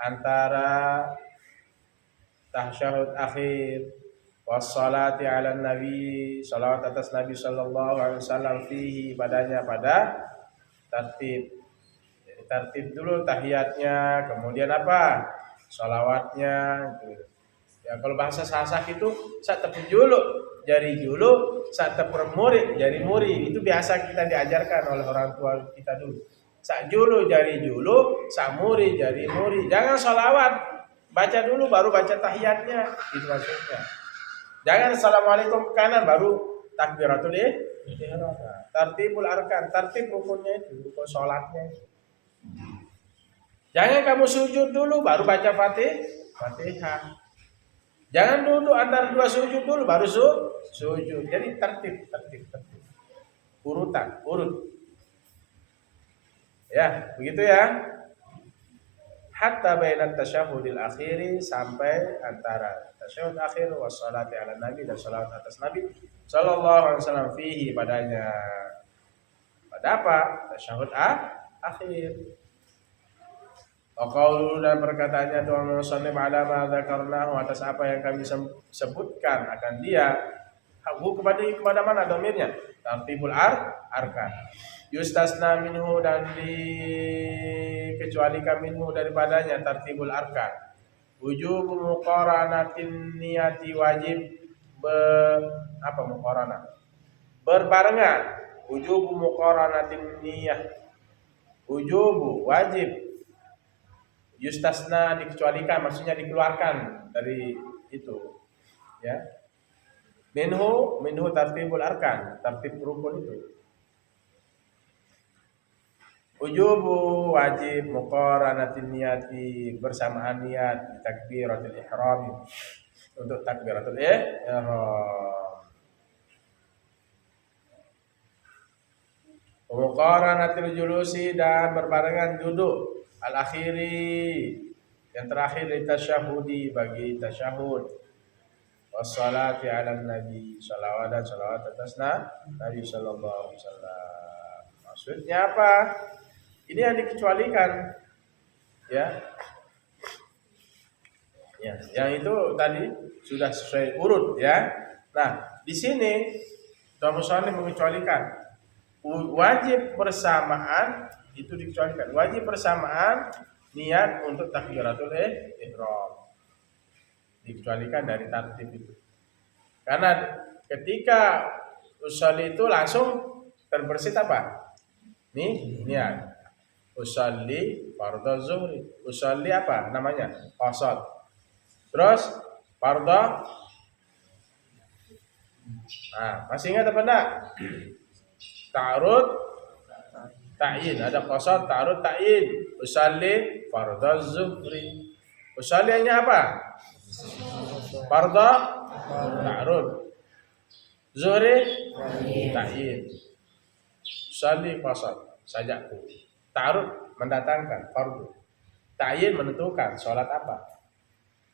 antara tasyahud akhir wassalati ala nabi, salawat atas nabi sallallahu alaihi wasallam fihi, padanya, pada tartib. Jadi tartib dulu tahiyatnya, kemudian apa? Salawatnya gitu. Ya kalau bahasa sah-sah itu saat terjulu jari julu, saat termurid jari murid, itu biasa kita diajarkan oleh orang tua kita dulu. Saat julu jari julu, saat murid jari murid. Jangan salawat, baca dulu baru baca tahiyatnya, itu maksudnya. Jangan assalamualaikum kanan baru takbiratul ihram. Tartibul arkan, tartib rukunnya itu, rukun salatnya. Jangan kamu sujud dulu baru baca Fatihah. Jangan duduk antara dua sujud dulu baru sujud. Jadi tertib. Urut. Ya, begitu ya. Hatta bainat tasyahudil akhiri, sampai antara tasyahud akhir wassalati ala nabi, dan salawat atas nabi sallallahu alaihi wasallam fihi, padanya. Pada apa? Tasyahud akhir. Qaulu, dan perkataannya Tuhan Musannif ala ma dzakarnahu, atas apa yang kami sebutkan akan dia. Kepada mana domirnya? Tartibul arkan. Yustasna minhu, dan dikecualikan minhu daripadanya tartibul arkan. Wujubu muqaranatin niyati, wajib muqaranah? Berbarengan. Wujubu muqaranatin niyah. Wujubu, wajib. Yustasna, dikecualikan, maksudnya dikeluarkan dari itu, ya. Minhu tartibul arkan, tartib rukun itu. Ujubu, wajib, muqaranatin niyati, bersamaan niat takbiratul ihram, untuk takbiratul ihram. Muqaranatil julusi, dan berbarengan duduk al-akhiri, yang terakhir, tasyahudi, bagi tasyahud. Wassalati ala nabi, salawat atas nabi sallallahu alaihi wasallam. Maksudnya apa? Ini yang dikecualikan, ya. Ya, yang itu tadi sudah sesuai urut, ya. Nah, di sini Tuhan Musannif mengecualikan wajib bersamaan, itu dikecualikan. Wajib bersamaan niat untuk takbiratul ihram. Dikecualikan dari tartib itu. Karena ketika usolli itu langsung terbersit apa? Niat. Usolli fardhu zuhri. Usolli apa namanya? Qasad. Terus fardhu. Nah, masih ingat apa enggak? Ta'arud, ta'yin. Ada qasad, ta'arud, ta'yin. Usolli fardhu zuhri. Usolli hanya apa? Fardhu ta'arud. Zuhri ta'yin. Usolli qasad, sajaku. Ta'arud mendatangkan fardhu. Ta'yin menentukan salat apa.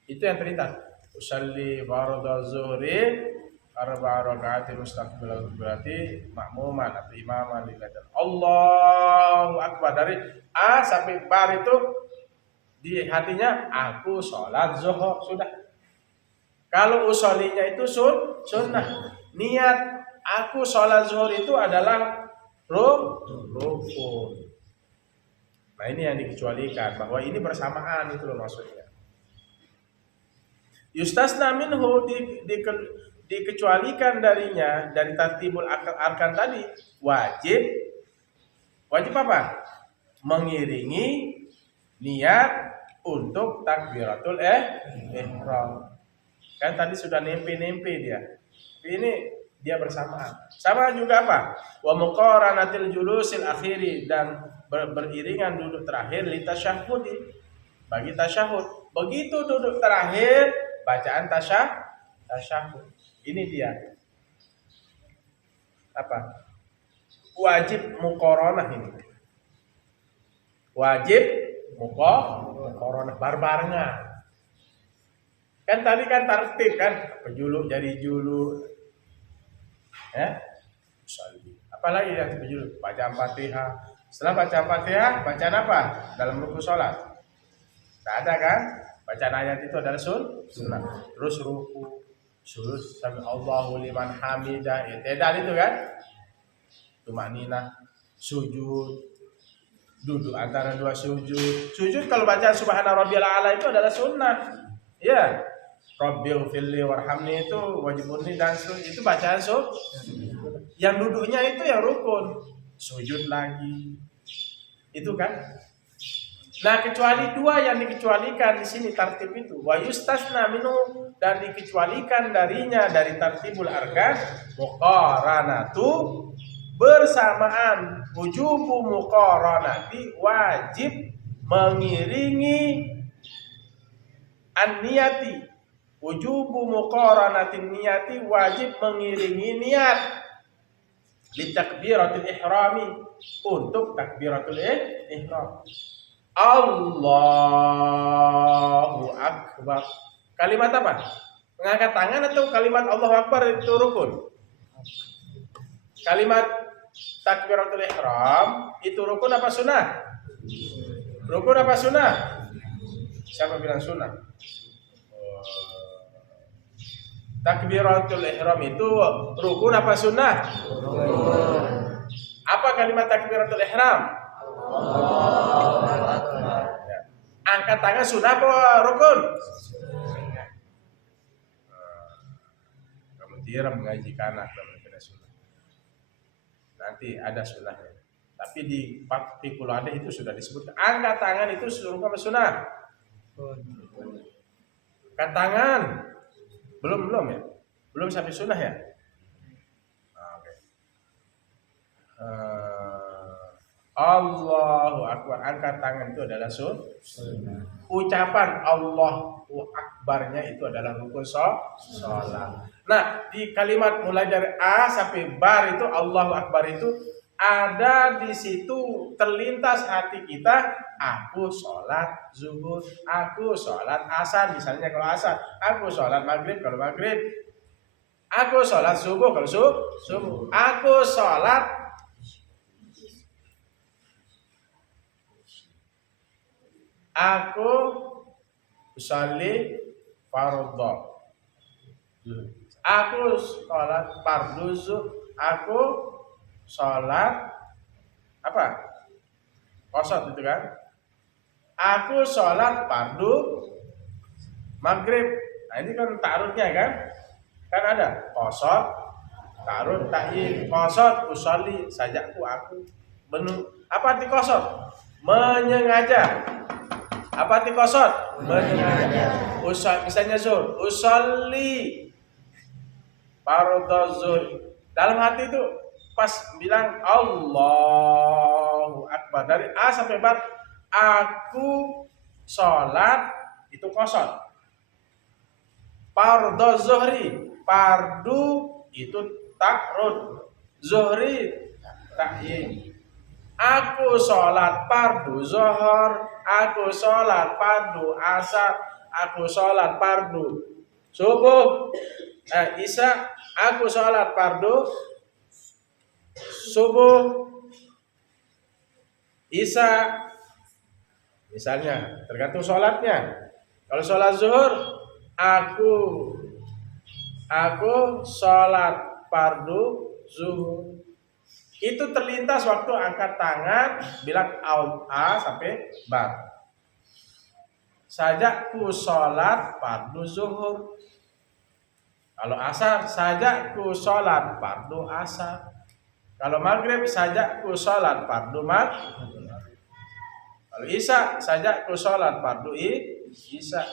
Itu yang terlintas. Usolli fardhu zuhri arba'a raka'atin mustaqbilal berarti makmuman atau imaman lillahi. Allahu akbar, dari A sampai bar itu di hatinya aku sholat zuhur, sudah. Kalau usolinya itu sunnah. Niat aku sholat zuhur itu adalah rukun. Nah, ini yang dikecualikan, bahwa ini bersamaan, itu loh maksudnya. Yustasna minhu, dikecualikan darinya, dari tartibul arkan tadi, wajib apa? Mengiringi niat untuk takbiratul ihram. Kan tadi sudah nempe dia. Ini dia bersamaan. Sama juga apa? Wa muqaranatil julusil akhiri, dan beriringan duduk terakhir li tasyahudi, bagi tasyahud. Begitu duduk terakhir, bacaan tasyahud. Ini dia. apa? Wajib muqaranah ini. Wajib muqaranah barbarengan. Kan tadi kan tartib kan, pejuluk jadi juluk. Ya. Apalagi yang pejuluk? Bacaan Fatihah. Setelah bacaan Fatihah, bacaan apa? Dalam rukun sholat. Tak ada kan? Bacaan ayat itu adalah sunnah. Terus ruku, sujud, sami Allahu liman hamidah, i'tidal itu kan? Tumanina, sujud, duduk antara dua sujud. Sujud kalau bacaan subhana rabbiyal a'la itu adalah sunnah. Ya. Rabbil firli warhamni itu wajibun dan itu bacaan yang duduknya itu yang rukun. Sujud lagi. Itu kan? Nah, kecuali dua yang dikecualikan di sini tartib itu. Wa yustasna minhu, dan dikecualikan darinya dari tartibul arkan muqaranatu, bersamaan wujubu muqaranati, wajib mengiringi an-niyati. Wujubu muqaranatin niyati, wajib mengiringi niat li takbiratul ihrami, untuk takbiratul ihram. Allahu Akbar. Kalimat apa? Mengangkat tangan atau kalimat Allahu Akbar itu rukun? Kalimat takbiratul ihram itu rukun apa sunnah? Rukun apa sunnah? Siapa bilang sunnah? Takbiratul ihram itu rukun apa sunnah? Apa kalimat takbiratul ihram? Angkat tangan sunnah apa rukun? Kamu tidak mengaji kanak dalam sunnah. Nanti ada sunnahnya. Tapi di Fikul Adeh itu sudah disebut angkat tangan itu rukun apa sunnah? Angkat tangan belum ya? Belum sampai sunnah ya? Oke. Allahu Akbar, angkat tangan itu adalah sunnah. Ucapan Allahu Akbarnya itu adalah rukun sholat. Nah, di kalimat mulai dari A sampai bar itu Allahu Akbar itu ada di situ terlintas hati kita, aku sholat zuhur, aku sholat asar, misalnya kalau asar, aku sholat maghrib kalau maghrib, aku sholat subuh kalau subuh, aku sholat aku usolli fardhu. Aku sholat fardhu zuhur. Aku sholat apa? Qasar itu kan? Aku sholat fardhu maghrib. Nah ini kan ta'arudnya kan? Kan ada qasar, ta'arud, ta'yin. Qasar usolli sajaku aku. Apa arti qasar? Menyengaja. Apa arti qasar? Menyengaja. Misalnya zuhur, usolli fardhu zuhur. Dalam hati itu pas bilang Allahu Akbar dari A sampai bar, aku sholat itu qasar. Fardhu zuhri, fardu itu ta'rud, zuhri ta'yin. Aku sholat fardu zuhur, aku sholat fardu asar, aku sholat fardu subuh, isya, aku sholat fardu subuh, isya, misalnya tergantung sholatnya. Kalau sholat zuhur, aku sholat fardu zuhur. Itu terlintas waktu angkat tangan bilang A sampai bar. Sajaku sholat fardu zuhur. Kalau asar, sajaku sholat fardu asar. Kalau maghrib, sajaku sholat fardu maghrib. Kalau isya, sajaku sholat fardu isya.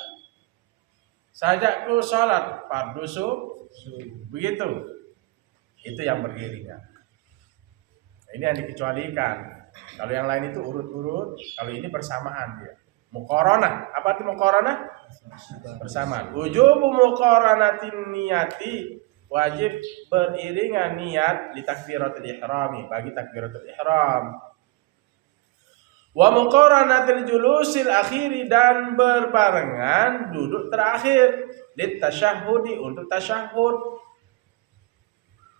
Sajaku sholat fardu subuh. Begitu. Itu yang beriringan. Ini yang dikecualikan. Kalau yang lain itu urut-urut, kalau ini bersamaan dia. Muqaranah. Apa itu muqaranah? Bersamaan. Wujubu muqaranatin niyati, wajib beriringan niat li takbiratul ihrami, bagi takbiratul ihram. Wa muqaranatil julusil akhiri, dan berbarengan duduk terakhir, lit tasyahhudi, untuk tasyahud.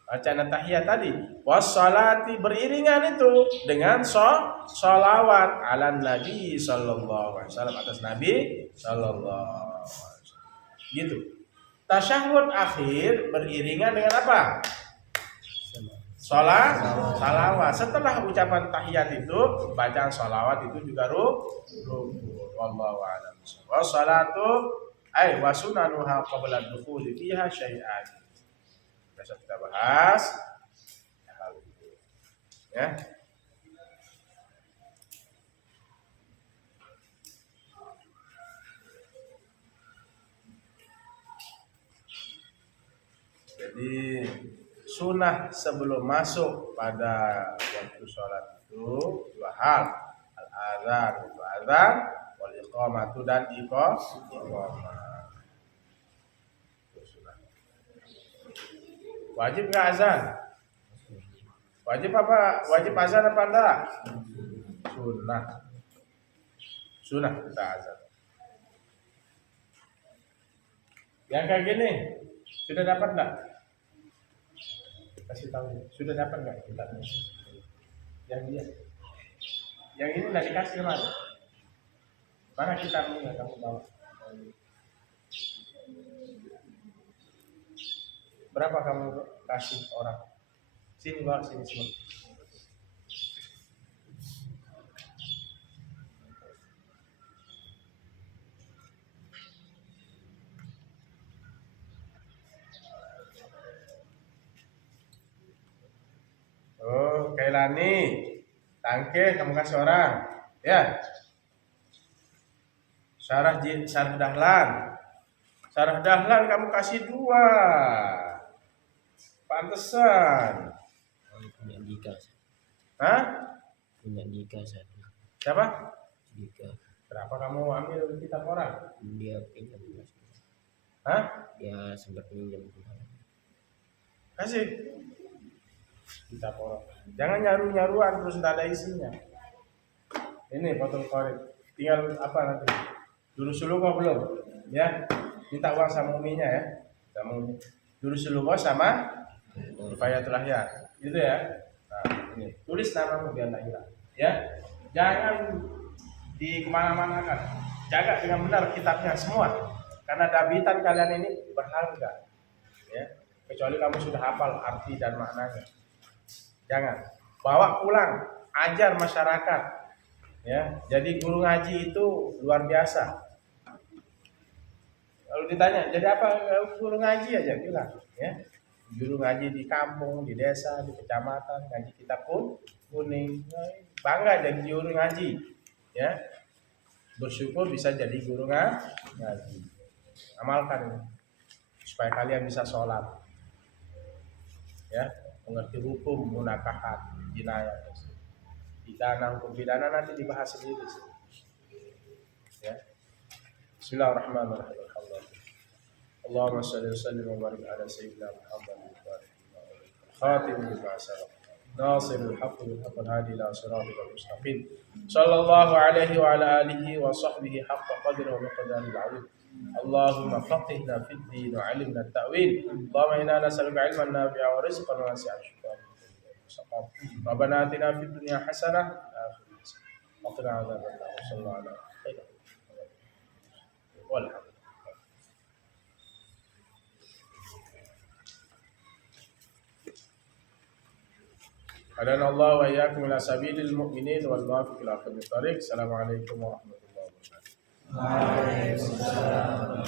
Bacaan tahiyat tadi, wassalati, beriringan itu dengan sholawat ala Nabi sallallahu alaihi wasallam, atas Nabi sallallahu alaihi wasallam. Gitu. Tasyahud akhir beriringan dengan apa? Salawat. Setelah ucapan tahiyat itu, bacaan salawat itu juga rukun. Wallahu a'lam. Wassalatu ay wasunanuha qabla dukhuli fiha syai'an. Besok kita bahas hal itu. Ya. Jadi sunnah sebelum masuk pada waktu sholat itu dua hal, al-azan, itu azan, wal iqamatu, dan iqamah. Wajib nggak azan? Wajib apa? Wajib azan apa enggak? Sunnah kita azan. Yang kayak gini sudah dapat enggak? Kasih tahu, sudah dapat enggak kitabnya? Yang dia, yang ini enggak dikasih kemana? Mana kitabnya kamu bawa? Berapa kamu kasih orang? Sini bawa, sini semua. Oh, Kailani, tangke kamu kasih orang, ya. Syarah Dahlan kamu kasih 2. Pantesan. Punya Dika. Hah? Punya Dika saya. Siapa? Dika. Berapa kamu ambil kitab orang? Dia pinjam. Hah? Dia sempat pinjam. Kasih kitab orang. Jangan nyaru-nyaruan terus tidak ada isinya. Ini foto korek. Tinggal apa nanti? Dulu kok belum? Ya. Minta uang sama uminya ya. Kamu dulu kok sama Kifayatul Ahya. Gitu ya. Nah, ini. Tulis namamu biar tidak hilang. Ya. Jangan di kemana-mana kan. Jaga dengan benar kitabnya semua. Karena dabitan kalian ini berharga. Ya. Kecuali kamu sudah hafal arti dan maknanya. Jangan. Bawa pulang, ajar masyarakat. Ya. Jadi guru ngaji itu luar biasa. Kalau ditanya, jadi apa guru ngaji aja bilang, ya. Guru ngaji di kampung, di desa, di kecamatan, ngaji kitab kuning. Bangga jadi guru ngaji. Ya. Bersyukur bisa jadi guru ngaji. Amalkan ini supaya kalian bisa sholat. Ya, mengerti hukum munakahat, jinayah. Pidana, hukum pidana nanti dibahas sendiri. Ya. Bismillahirrahmanirrahim. Allahumma shalli wa sallim wa barik ala sayyidina Muhammad khatim lima sabaq nasirul haqq bil haqq hadi ila siratal mustaqim sallallahu alaihi wa ala alihi wa sahbihi haqqa qadri wa miqdaril azim. Allahumma faqihna fid din wa 'allimna at-ta'wil. Allahumma inna nas'aluka 'ilman nafi'an wa rizqan wasi'an. Rabbana atina fid dunya hasanah wa qina adzabannar. Sallallahu alaihi wa sallam. Adana Allah wa iyyakum ila sabilil mu'minin wal muwaffiq ila aqwamit thariq. Assalamualaikum warahmatullahi wabarakatuh. Waalaikumsalam.